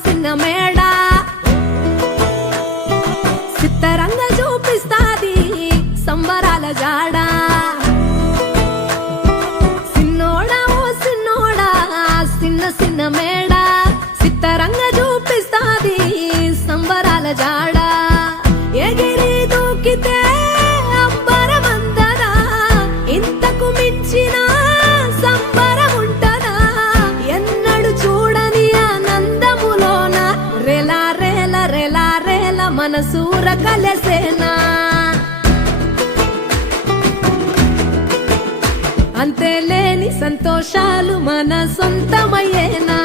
చిన్న మేడ సిత్తరంగా చూపిస్తాది సంబరాల జాడ సిన్నోడా ఓ సిన్నోడా చిన్న మేడ సిత్తరంగా చూపిస్తాది సంబరాల జాడ ఎగిరి దూకితే అంబరమందనా ఇంతకు మించిన సంబరం ఉంటనా ఎన్నడు చూడని ఆనందములోన రెలా రేల రెలా రేల మనసూర కలసేనా అంతేలేని సంతోషాలు మన సొంతమయ్యేనా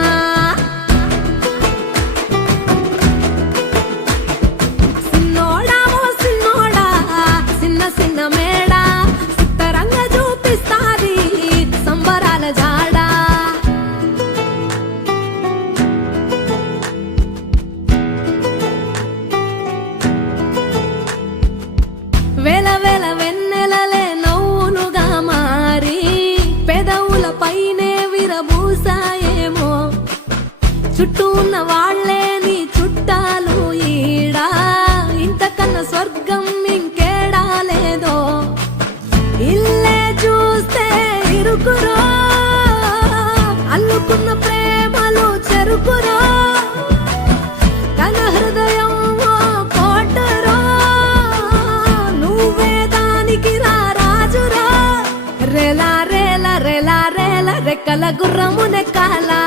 సిన్నోడా ఓ సిన్నోడా చిన్న మేడ సిత్తరంగా చూపిస్తాది సంబరాల జాడ వేల వేల వెన్నెలలే నవ్వులుగా మారి పెదవుల పైనే విరబూసాయేమో చుట్టూ ఉన్న వాళ్లే నీ చుట్టాలు ఈడా ఇంతకన్నా స్వర్గం ఇంకేడా లేదో ఇల్లే చూస్తే ఇరుకురో అల్లుకున్న ప్రేమలు చెరుకురో తన హృదయం కోటరో నువ్వే దానికి రాజురా రెలా రేల రెలా రేల రెక్కల గుర్రము నెక్కాలా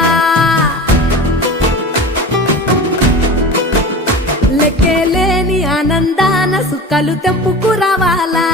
లెక్కేలేని ఆనందాన సుఖాలు తెంపుకు రావాలా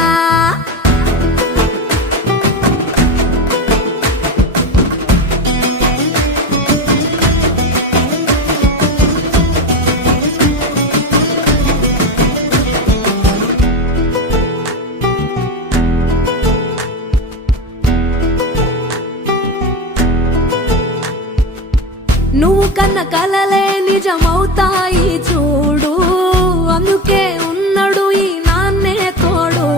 నువ్వు కన్న కలలే నిజమవుతాయి చూడు అందుకే ఉన్నాడు ఈ నాన్నే తోడు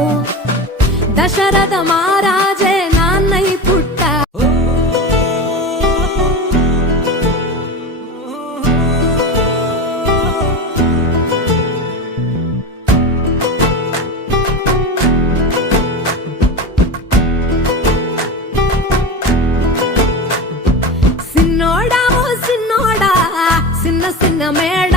దశరథ మహారాజే నాన్నై పుట్టా సిన్నోడా ఓ సిన్నోడా చిన్న మేడ